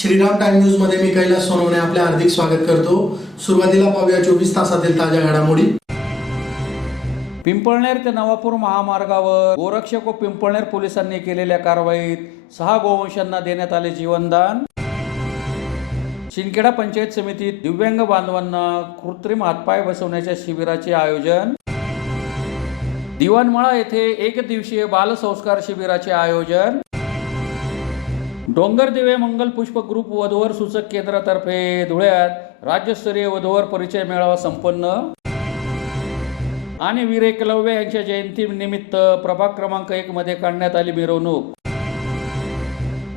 Shriram time news मध्ये मी कैलास सोनवणे आपले हार्दिक स्वागत करतो। सुरुवातीला पाहूया 24 तासातील ताज्या घडामोडी। पिंपळनेर ते नवापूर महामार्गावर गोरक्षक व पिंपळनेर पोलिसांनी केलेल्या कारवाईत 6 गोवंशांना देण्यात आले जीवनदान। शिंदखेडा पंचायत समितीत दिव्यांग बांधवांना कृत्रिम हातपाय बसवण्याच्या शिबिराचे आयोजन। दिवाणमाळा येथे एक दिवसीय बालसंस्कार शिबिराचे आयोजन। डोंगरदिवे मंगल पुष्प ग्रुप वधूवर सूचक केंद्रातर्फे धुळ्यात राज्यस्तरीय वधूवर परिचय मेळावा संपन्न। आणि वीर एकलव्य यांच्या जयंतीनिमित्त प्रभाग क्रमांक 1 मध्ये काढण्यात आली मिरवणूक।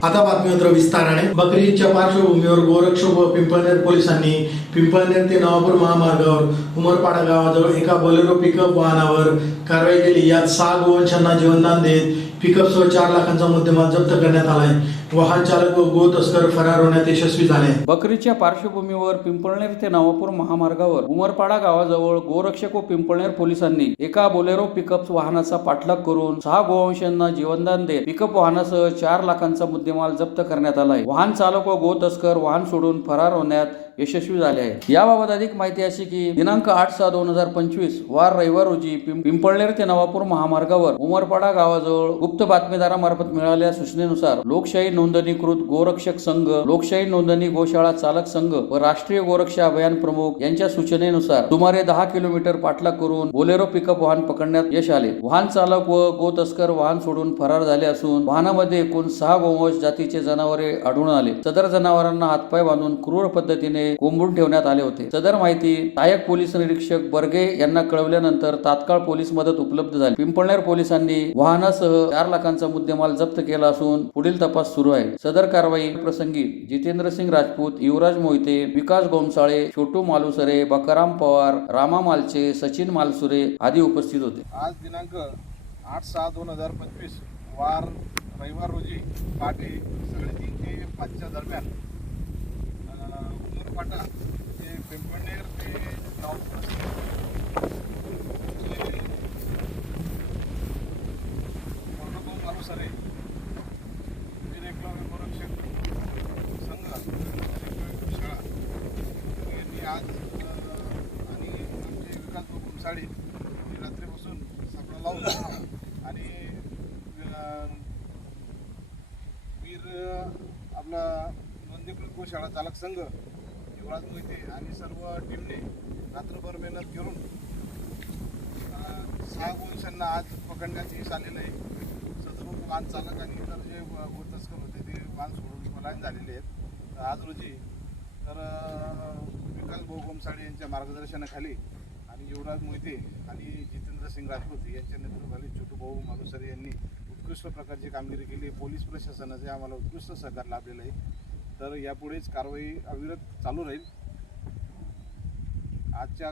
आता बातमीपत्र विस्ताराने। बकरी ईदच्या पार्श्वभूमीवर गोरक्षक व पिंपळनेर पोलिसांनी पिंपळनेर ते नवापूर महामार्गावर उमरपाडा गावाजवळ एका बोलेरो पिकअप वाहनावर कारवाई केली। यात 6 गोवंशांना जीवनदान देत पिकअपसह 4 लाखांचा मुद्देमाल जप्त करण्यात आलाय। वाहन चालक व गो तस्कर फरार होण्यात यशस्वी झाले। बकरीच्या पार्श्वभूमीवर पिंपळनेर ते नवापूर महामार्गावर उमरपाडा गावाजवळ गोरक्षक व पिंपळनेर पोलिसांनी एका बोलेरो पिकअप वाहनाचा पाठलाग करून 6 गोवंशांना जीवनदान देत पिकअप वाहनासह 4 लाखांचा मुद्देमाल जप्त करण्यात आलाय। वाहन चालक व गो तस्कर वाहन सोडून फरार होण्यात यशस्वी झाले आहेत। याबाबत अधिक माहिती अशी की दिनांक 8/6/2025 वार रविवार रोजी पिंपळनेर ते नवापूर महामार्गावर उमरपाडा गावाजवळ गुप्त बातमीदारामार्फत मिळालेल्या सूचनेनुसार लोकशाही नोंदणीकृत गोरक्षक संघ, लोकशाही नोंदणी गोशाळा चालक संघ व राष्ट्रीय गोरक्षा अभियान प्रमुख यांच्या सूचनेनुसार सुमारे 10 किलोमीटर पाठलाग करून बोलेरो पिकअप वाहन पकडण्यात यश आले। वाहन चालक व गो तस्कर वाहन सोडून फरार झाले असून वाहनामध्ये एकूण 6 गोवंश जातीचे जनावरे आढळून आले। सदर जनावरांना हातपाय बांधून क्रूर पद्धतीने कोंबून ठेवण्यात आले होते। सदर माहिती सहाय्यक पोलीस निरीक्षक बर्गे यांना कळवल्यानंतर तात्काळ पोलीस मदत उपलब्ध झाली। पिंपळनेर पोलिसांनी वाहनासह 4 लाखांचा मुद्देमाल जप्त केला असून पुढील तपास सुरू आहे। सदर कारवाई प्रसंगी जितेंद्र सिंग राजपूत, युवराज मोहिते, विकास गोमसाळे, छोटू मालुसरे, बकाराम पवार, रामा मालचे, सचिन मालसुरे आदी उपस्थित होते। आज दिनांक 8/6/2025 वार रविवार रोजी पहाटे 3:30 ते 5च्या दरम्यान उमरपाडा ते पिंपळनेर ते नवापूर मालुसरे वीर एकलव्य गोरक्षक संघ शाळा यांनी आज आणि आमचे विकास गोमसाळे रात्रीपासून सापळा लावून आणि वीर आपला नोंदणीकृत गोशाळा चालक संघ, युवराज मोहिते आणि सर्व टीमने रात्रभर मेहनत करून 6 गोवंशांना आज पकडण्यात यश आलेलं आहे। सदर वाहन चालक आणि इतर जे गोतस्कर होते ते वाहन सोडून पलायन झालेले आहेत। आज रोजी तर विकास भाऊ गोमसाळे यांच्या मार्गदर्शनाखाली आणि युवराज मोहिते आणि जितेंद्र सिंग राजपूत यांच्या नेतृत्वाखाली छोटू भाऊ मालुसरे यांनी उत्कृष्ट प्रकारची कामगिरी केली। पोलीस प्रशासनाचे आम्हाला उत्कृष्ट सहकार लाभलेलं आहे। तर यापुढेच कारवाई अविरत चालू राहील। आजच्या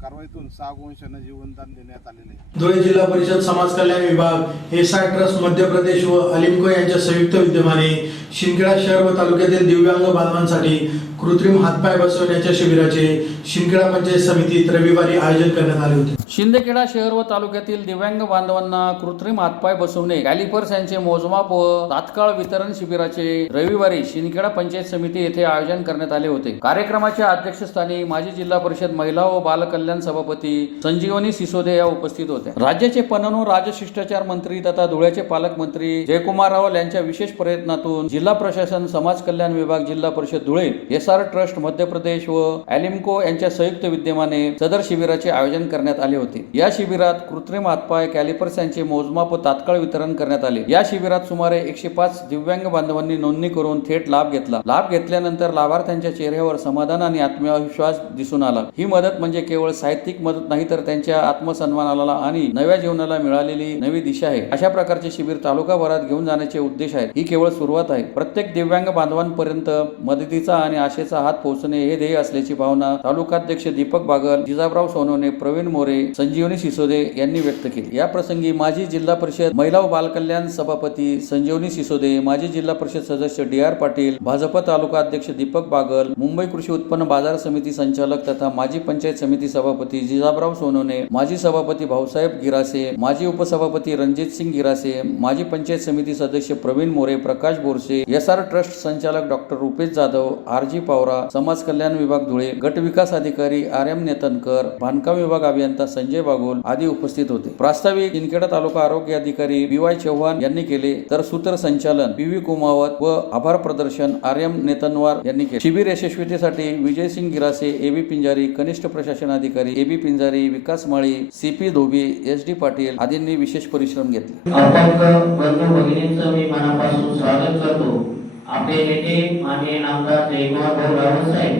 कारवाईतून 6 गोवंशांना जीवनदान देण्यात आलेले आहे। धुळे जिल्हा परिषद समाज कल्याण विभाग, एसआय ट्रस्ट मध्य प्रदेश व अलिम्को यांच्या संयुक्त विद्यमाने शिंदखेडा शहर व तालुक्यातील दिव्यांग बांधवांसाठी कृत्रिम हातपाय बसवण्याच्या शिबिराचे शिंदखेडा पंचायत समितीत रविवारी आयोजन करण्यात आले होते। शिंदखेडा शहर व तालुक्यातील दिव्यांग बांधवांना कृत्रिम हातपाय बसवणे, कॅलिपर्स यांचे मोजमाप व तात्काळ वितरण शिबिराचे रविवारी शिंदखेडा पंचायत समिती येथे आयोजन करण्यात आले होते। कार्यक्रमाच्या अध्यक्षस्थानी माजी जिल्हा परिषद महिला व बाल कल्याण सभापती संजीवनी सिसोदे या उपस्थित होत्या। राज्याचे पणन व राजशिष्टाचार मंत्री तथा धुळ्याचे पालकमंत्री जयकुमार रावल यांच्या विशेष प्रयत्नातून जिल्हा प्रशासन, समाज कल्याण विभाग, जिल्हा परिषद धुळे, एसआर ट्रस्ट मध्य प्रदेश व अलिम्को यांच्या संयुक्त विद्यमाने सदर शिबिराचे आयोजन करण्यात आले होते। या शिबिरात कृत्रिम हातपाय, कॅलिपर्स यांचे मोजमाप व तात्काळ वितरण करण्यात आले। या शिबिरात सुमारे 105 दिव्यांग बांधवांनी नोंदणी करून थेट लाभ घेतला। लाभ घेतल्यानंतर लाभार्थ्यांच्या चेहऱ्यावर समाधान आणि आत्मविश्वास दिसून आला। ही मदत म्हणजे केवळ साहित्यिक मदत नाही, तर त्यांच्या आत्मसन्मानाला आणि नव्या जीवनाला मिळालेली नवी दिशा आहे। अशा प्रकारचे शिबिर तालुकाभरात घेऊन जाण्याचे उद्देश आहेत। ही केवळ सुरुवात आहे। प्रत्येक दिव्यांग बांधवांपर्यंत मदतीचा आणि आशेचा हात पोहोचणे हे ध्येय असल्याची भावना तालुकाध्यक्ष दीपक बागल, जिजाबराव सोनवणे, प्रवीण मोरे, संजीवनी सिसोदे यांनी व्यक्त केली। या प्रसंगी माजी जिल्हा परिषद महिला व बाल कल्याण सभापती संजीवनी सिसोदे, माजी जिल्हा परिषद सदस्य डी.आर. पाटील, भाजप तालुका अध्यक्ष दीपक बागल, मुंबई कृषी उत्पन्न बाजार समिती संचालक तथा माजी माजी पंचायत समिती सभापती जिजाबराव सोनवणे, माजी सभापती भाऊसाहेब गिरासे, माजी उपसभापती रणजित सिंग गिरासे, माजी पंचायत समिती सदस्य प्रवीण मोरे, प्रकाश बोरसे, SR ट्रस्ट संचालक डॉक्टर रुपेश जाधव, RG पावरा, समाज कल्याण विभाग धुळे, गट विकास अधिकारी RM नेतनकर, बांधकाम विभाग अभियंता संजय बागोल आदी उपस्थित होते. प्रास्ताविक शिंदखेडा तालुका आरोग्य अधिकारी BY चव्हाण यांनी केले, तर सूत्रसंचालन PV कुमावत व आभार प्रदर्शन RM नेतनवार यांनी केले. शिबिर यशस्वीतेसाठी विजय सिंग गिरासे, AB पिंजारी, कनिष्ठ प्रशासन अधिकारी AB पिंजारी, विकास माळी, CP धोबी, SD पाटील आदींनी विशेष परिश्रम घेतले. अपंग बंधू भगिनींचं मी मनापासून स्वागत करतो. आपले नेते माननीय नामदार जयकुमार भाऊ रावळ साहेब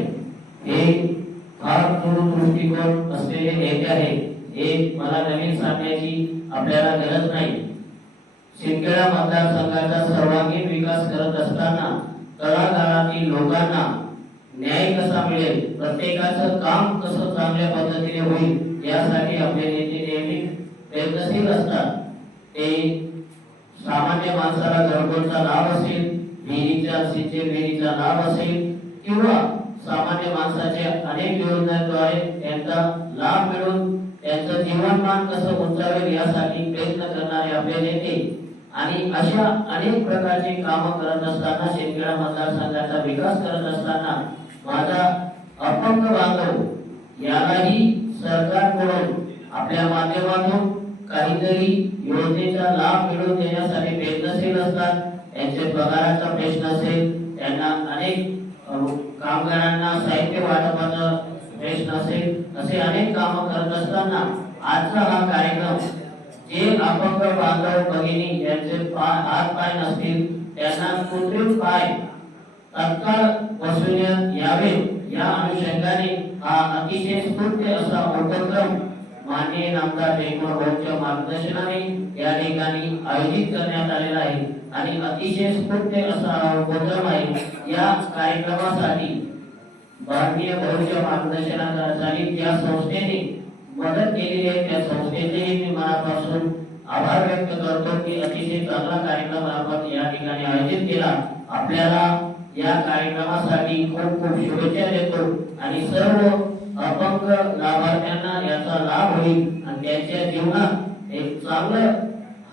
हे फार दूरदृष्टिकोन असलेले नेते आहेत. हे मला नवीन सांगण्याची आपल्याला गरज नाही. शिंदखेडा मतदारसंघाचा सर्वांगीण विकास करत असताना तळागाळातील लोकांना न्याय कसा मिळेल, प्रत्येकाचं काम कसं चांगल्या पद्धतीने होईल यासाठी आपले नेते नेहमी प्रयत्नशील असतात. ते सामान्य माणसाला घरकुलचा लाभ असेल, विहिरीचा सिंचन विहिरीचा लाभ असेल किंवा सामान्य माणसाचे अनेक योजनांद्वारे त्यांचा लाभ मिळून त्यांचं जीवनमान कसं उंचावेल यासाठी प्रयत्न करणारे आपले नेते आणि अशा अनेक प्रकारची कामं करत असताना शिंदखेडा मतदारसंघाचा विकास करत असताना माझा अपंग बांधव यालाही सरकारकडून आपल्या माध्यमातून काहीतरी योजनेचा लाभ मिळवून देण्यासाठी प्रयत्नशील असतात. त्यांचे पगाराचा प्रश्न असेल, त्यांना अनेक कामगारांना साहित्य वाटपाचा प्रश्न असेल, असे अनेक कामं करत असताना आजचा हा कार्यक्रम जे अपंग बांधव भगिनी यांचे हात पाय नसतील त्यांना कृत्रिम पाय तात्काळ बसविण्यात यावे या अनुषंगाने हा अतिशय स्फूर्त असा उपक्रम माननीय नामदार जयकुमार भाऊंच्या मार्गदर्शनाने या ठिकाणी आयोजित करण्यात आलेला आहे आणि अतिशय स्फूर्त असा हा उपक्रम आहे. या कार्यक्रमासाठी भारतीय भाऊंच्या मार्गदर्शनाखाली ज्या संस्थेने मदत केलेली आहे त्या संस्थेचेही मी मनापासून आभार व्यक्त करतो की अतिशय चांगला कार्यक्रम आपण या ठिकाणी आयोजित केला. आपल्याला या कार्यक्रमासाठी खूप खूप शुभेच्छा देतो आणि सर्व अपंग लाभार्थ्यांना याचा लाभ होईल आणि त्यांच्या जीवनात एक चांगलं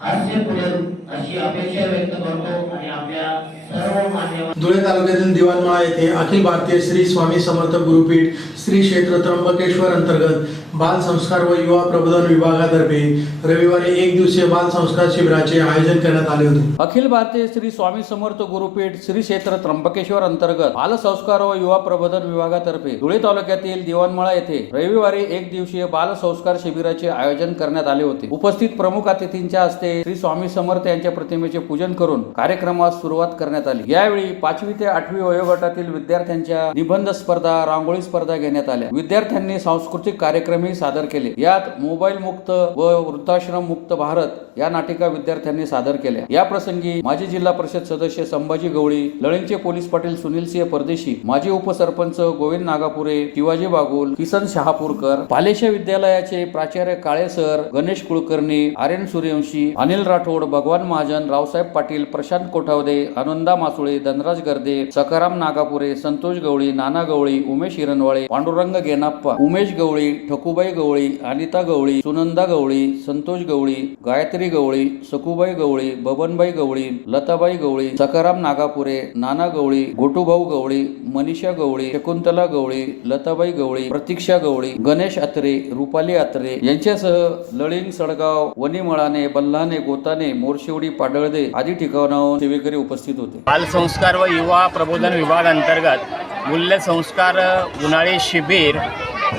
हास्य फुलेल अशी अपेक्षा व्यक्त करतो आणि आपल्या सर्व मान्यवर धुळे तालुक्यातील दिवाणमाळा येथे अखिल भारतीय श्री स्वामी समर्थ गुरुपीठ श्री क्षेत्र त्र्यंबकेश्वर अंतर्गत बाल संस्कार व युवा प्रबोधन विभागातर्फे रविवारी एक दिवसीय बाल संस्कार शिबिराचे आयोजन करण्यात आले होते. अखिल भारतीय श्री स्वामी समर्थ गुरुपीठ श्री क्षेत्र त्र्यंबकेश्वर अंतर्गत बाल संस्कार व युवा प्रबोधन विभागातर्फे धुळे तालुक्यातील दिवाणमाळा येथे रविवारी एक दिवसीय बाल संस्कार शिबिराचे आयोजन करण्यात आले होते. उपस्थित प्रमुख अतिथींच्या हस्ते श्री स्वामी समर्थ यांच्या प्रतिमेचे पूजन करून कार्यक्रमास सुरुवात करण्यात आली. यावेळी 5वी ते 8वी वयोगटातील विद्यार्थ्यांच्या निबंध स्पर्धा, रांगोळी स्पर्धा घेण्यात आल्या. विद्यार्थ्यांनी सांस्कृतिक कार्यक्रमही सादर केले. यात मोबाईल मुक्त व वृद्धाश्रम मुक्त भारत या नाटिका विद्यार्थ्यांनी सादर केल्या. या प्रसंगी माजी जिल्हा परिषद सदस्य संभाजी गवळी, लळिंगचे पोलीस पाटील सुनील सिंह परदेशी, माजी उपसरपंच गोविंद नागापुरे, शिवाजी बागुल, किसन शहापूरकर, पालेशा विद्यालयाचे प्राचार्य काळे सर, गणेश कुलकर्णी, आर्यन सूर्यवंशी, अनिल राठोड, भगवान महाजन, रावसाहेब पाटील, प्रशांत कोठावदे, आनंदा मासुळे, धनराज गर्दे, सकाराम नागापुरे, संतोष गवळी, नाना गवळी, उमेश हिरनवाळे, पांडुरंग गेनाप्पा, उमेश गवळी, ठकुबाई गवळी, अनिता गवळी, सुनंदा गवळी, संतोष गवळी, गायत्री गवळी, सकुबाई गवळी, बबनबाई गवळी, लताबाई गवळी, सकाराम नागापुरे, नाना गवळी, गोटूभाऊ गवळी, मनीषा गवळी, शकुंतला गवळी, लताबाई गवळी, प्रतीक्षा गवळी, गणेश अत्रे, रुपाली अत्रे यांच्यासह लळिंग, सडगाव, वनीमळाने, बल्हाने, गोताने, मोरशेवडी, पाडळदे आदी ठिकाणाहून सेवेकरी उपस्थित होते. बाल संस्कार व युवा प्रबोधन विभाग अंतर्गत मूल्य संस्कार उन्हाळी शिबिर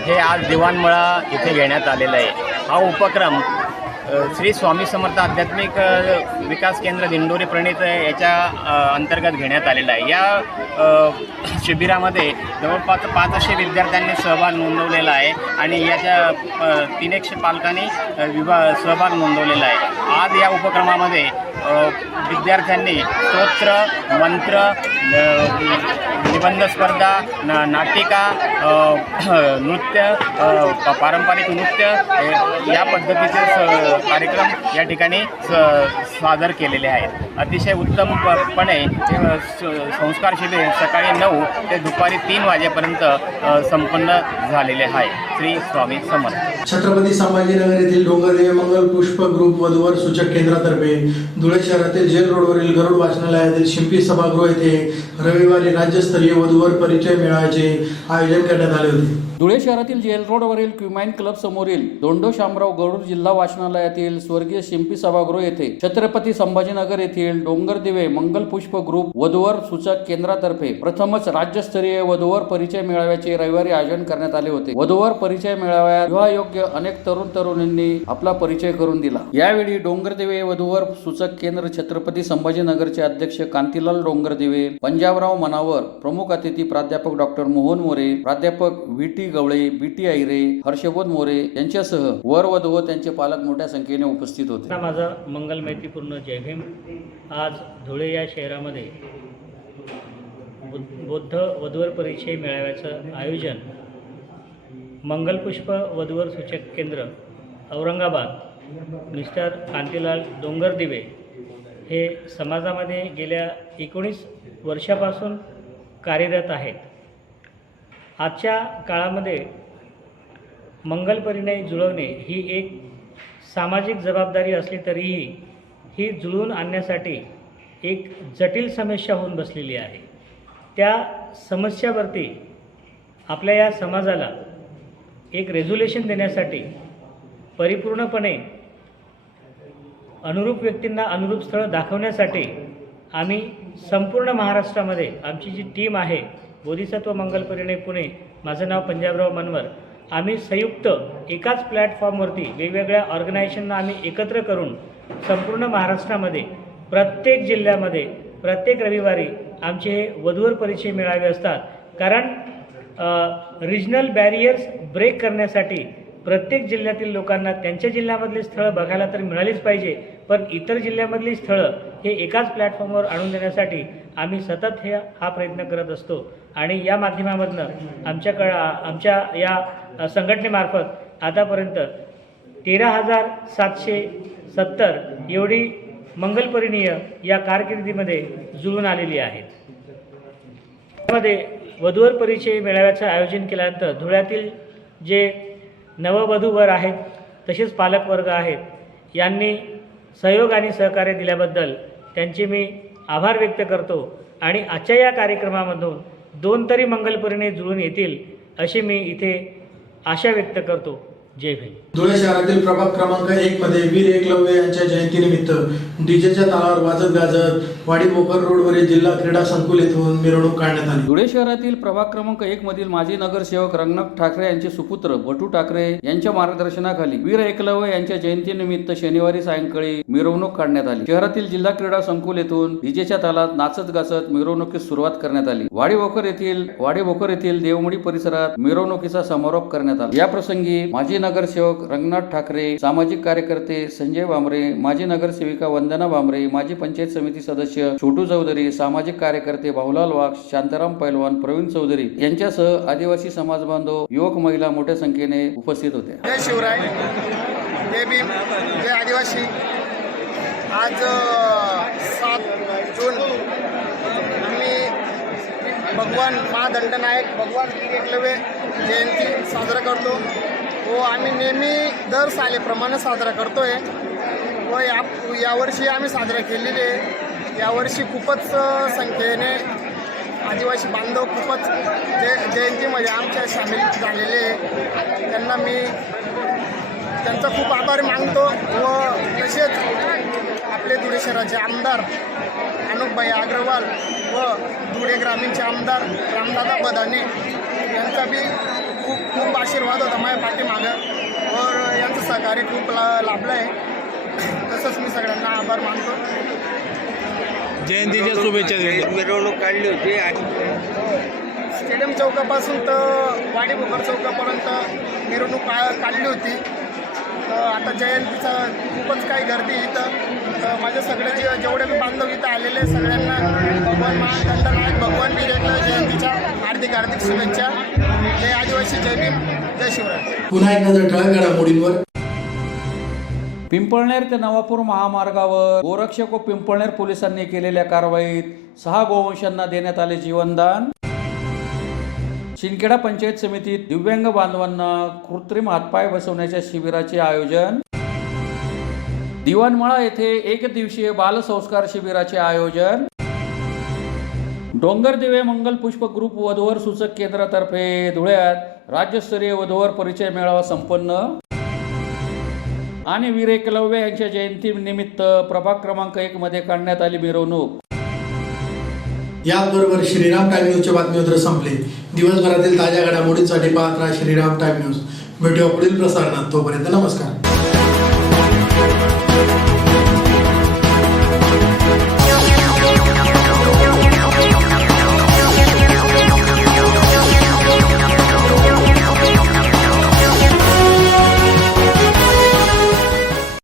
हे आज दिवाणमळा येथे घेण्यात आलेलं आहे. हा उपक्रम श्री स्वामी समर्थ आध्यात्मिक विकास केंद्र दिंडोरी प्रणित याच्या अंतर्गत घेण्यात आलेला आहे. या शिबिरामध्ये जवळपास 500 विद्यार्थ्यांनी सहभाग नोंदवलेला आहे आणि याच्या 300 पालकांनी सहभाग नोंदवलेला आहे. आज या उपक्रमामध्ये विद्यार्थ्यांनी स्तोत्र, मंत्र, निबंध स्पर्धा, नाटिका, नृत्य, पारंपरिक नृत्य या पद्धतीचे कार्यक्रम या ठिकाणी सादर केलेले आहेत. अतिशय उत्तमपणे संस्कार शिबिर सकाळी 9 ते दुपारी 3 वाजेपर्यंत संपन्न झालेले आहे. श्री स्वामी समर्थ. छत्रपती संभाजीनगर येथील डोंगरदेवी मंगल पुष्प ग्रुप वधूवर सूचक केंद्रातर्फे धुळे शहरातील जेल रोडवरील गरुड वाचनालयातील शिंपी सभागृह येथे रविवारी राज्यस्तरीय वधूवर परिचय मेळाव्याचे आयोजन करण्यात आले होते. धुळे शहरातील जेल रोडवरील क्युमाइन क्लब समोरील दोंडो शामराव गरुड जिल्हा वाचनालयातील स्वर्गीय शिंपी सभागृह येथे छत्रपती संभाजीनगर येथील डोंगरदिवे मंगल पुष्प ग्रुप वधूवर सूचक केंद्रातर्फे प्रथमच राज्यस्तरीय वधूवर परिचय मेळाव्याचे रविवारी आयोजन करण्यात आले होते. वधूवर परिचय मेळाव्यात विवाहयोग्य अनेक तरुणांनी आपला परिचय करून दिला. यावेळी डोंगरदिवे वधूवर सूचक केंद्र छत्रपती संभाजीनगरचे अध्यक्ष कांतीलाल डोंगरदिवे, पंजाबराव मनावर, प्रमुख अतिथी प्राध्यापक डॉक्टर मोहन मोरे, प्राध्यापक व्ही.टी. गवळे, बी.टी. आयरे, हर्षबोध मोरे यांच्यासह वर वधू व त्यांचे पालक मोठ्या संख्येने उपस्थित होते. माझा मंगल मैत्रीपूर्ण जय भीम. आज धुळे या शहरामध्ये बौद्ध वधूवर परिचय मेळाव्याचं आयोजन मंगलपुष्प वधूवर सूचक केंद्र औरंगाबाद मिस्टर कांतीलाल डोंगरदिवे हे समाजामध्ये गेल्या 19 वर्षापासून कार्यरत आहेत. आजच्या काळामध्ये मंगल परिणय जुळवणे ही एक सामाजिक जबाबदारी असली तरीही ही जुळवून आणण्यासाठी एक जटिल समस्या होऊन बसलेली आहे. त्या समस्यावरती आपल्या या समाजाला एक रेझोल्युशन देण्यासाठी परिपूर्णपणे अनुरूप व्यक्तींना अनुरूप स्थळं दाखवण्यासाठी आम्ही संपूर्ण महाराष्ट्रामध्ये आमची जी टीम आहे बोधिसत्व मंगल परिणय पुणे, माझं नाव पंजाबराव मनवर, आम्ही संयुक्त एकाच प्लॅटफॉर्मवरती वेगवेगळ्या ऑर्गनायझेशनना आम्ही एकत्र करून संपूर्ण महाराष्ट्रामध्ये प्रत्येक जिल्ह्यामध्ये प्रत्येक रविवारी आमचे हे वधूवर परिचय मेळावे असतात. कारण रिजनल बॅरियर्स ब्रेक करण्यासाठी प्रत्येक जिल्ह्यातील लोकांना त्यांच्या जिल्ह्यामधली स्थळं बघायला तर मिळालीच पाहिजे, पण इतर जिल्ह्यामधली स्थळं हे एकाच प्लॅटफॉर्मवर आणून देण्यासाठी आम्ही सतत हा प्रयत्न करत असतो. आणि या माध्यमामधनं आमच्या या संघटनेमार्फत आतापर्यंत 13,770 एवढी मंगलपरिणीय या कारकिर्दीमध्ये जुळून आलेली आहेत. त्यामध्ये वधूवर परिचय मेळाव्याचं आयोजन केल्यानंतर धुळ्यातील जे नववधूवर आहेत तसेच पालकवर्ग आहेत यांनी सहयोग आणि सहकार्य दिल्याबद्दल त्यांचे मी आभार व्यक्त करतो. आणि आजच्या या कार्यक्रमामधून 2 तरी मंगलपरिणय जुळून येतील अशी मी इथे आशा व्यक्त करतो. जय भीम. धुळे शहरातील प्रभाग क्रमांक 1 मध्ये वीर एकलव्य यांच्या जयंतीनिमित्त डीजेच्या तालावर वाजत गाजत वाडी भोकर रोडवरील जिल्हा क्रीडा संकुल येथून मिरवणूक काढण्यात आली. धुळे शहरातील प्रभाग क्रमांक 1 मधील माजी नगरसेवक रंगनाथ ठाकरे यांचे सुपुत्र बटू ठाकरे यांच्या मार्गदर्शनाखाली वीर एकलव्य यांच्या जयंतीनिमित्त शनिवारी सायंकाळी मिरवणूक काढण्यात आली. शहरातील जिल्हा क्रीडा संकुल येथून डीजेच्या तालात नाचत गाचत मिरवणुकीस सुरुवात करण्यात आली. वाडी भोकर येथील देवमडी परिसरात मिरवणुकीचा समारोप करण्यात आला. या प्रसंगी माजी नगरसेवक रंगनाथ ठाकरे, सामाजिक कार्यकर्ते संजय बांबरे, माजी नगरसेविका वंदना बांबरे, माजी पंचायत समिती सदस्य छोटू चौधरी, सामाजिक कार्यकर्ते भाऊलाल वाघ, शांताराम पैलवान, प्रवीण चौधरी यांच्यासह आदिवासी समाज बांधव, युवक, महिला मोठ्या संख्येने उपस्थित होते. जय शिवराय, जय भीम, जय आदिवासी. आज 7 जून आम्ही भगवान महादंडनायक भगवान वीर एकलव्य जयंती साजरा करतो व आम्ही नेहमी दर सालेप्रमाणे साजरा करतोय व यावर्षी आम्ही साजरा केलेले आहे. यावर्षी खूपच संख्येने आदिवासी बांधव खूपच जयंतीमध्ये आमच्या सामील झालेले आहे. त्यांना मी त्यांचा खूप आभार मानतो व तसेच आपले धुळे शहराचे आमदार अनुपभाई अग्रवाल व धुळे ग्रामीणचे आमदार रामदादा बदाने यांचा बी खूप आशीर्वाद होता माझ्या पाठीमागं व यांचं सहकार्य खूप लाभलं आहे. तसंच मी सगळ्यांना आभार मानतो. जयंतीच्या शुभेच्छा. मिरवणूक काढली होती स्टेडियम चौकापासून तर वाडी भोकर चौकापर्यंत मिरवणूक काढली होती. तर आता जयंतीचं खूपच काही गर्दी इथं तर माझे सगळे जेवढे मी बांधव इथं आलेले सगळ्यांना भगवान महादंडनायक भगवान वीरेंद्र जयंतीच्या हार्दिक हार्दिक शुभेच्छा. जय आदिवासी, जय भीम, जय शिवराय. पुन्हा एक नजर ठळक घडामोडींवर. पिंपळनेर ते नवापूर महामार्गावर गोरक्षक व पिंपळनेर पोलिसांनी केलेल्या कारवाईत 6 गोवंशांना देण्यात आले जीवनदान. शिंदखेडा पंचायत समितीत दिव्यांग बांधवांना कृत्रिम हातपाय बसवण्याच्या शिबिराचे आयोजन. दिवाणमळा येथे 1 दिवसीय बालसंस्कार शिबिराचे आयोजन. डोंगरदिवे मंगल पुष्प ग्रुप वधूवर सूचक केंद्रातर्फे धुळ्यात राज्यस्तरीय वधूवर परिचय मेळावा संपन्न. आणि वीर एकलव्य यांच्या जयंतीनिमित्त प्रभाग क्रमांक 1 मध्ये काढण्यात आली मिरवणूक. याबरोबर श्रीराम टाइम न्यूजचे बातमीपत्र संपले. दिवसभरातील ताज्या घडामोडींसाठी पाहत राहा श्रीराम टाइम न्यूज. भेटूया पुढील प्रसारणात. तोपर्यंत नमस्कार.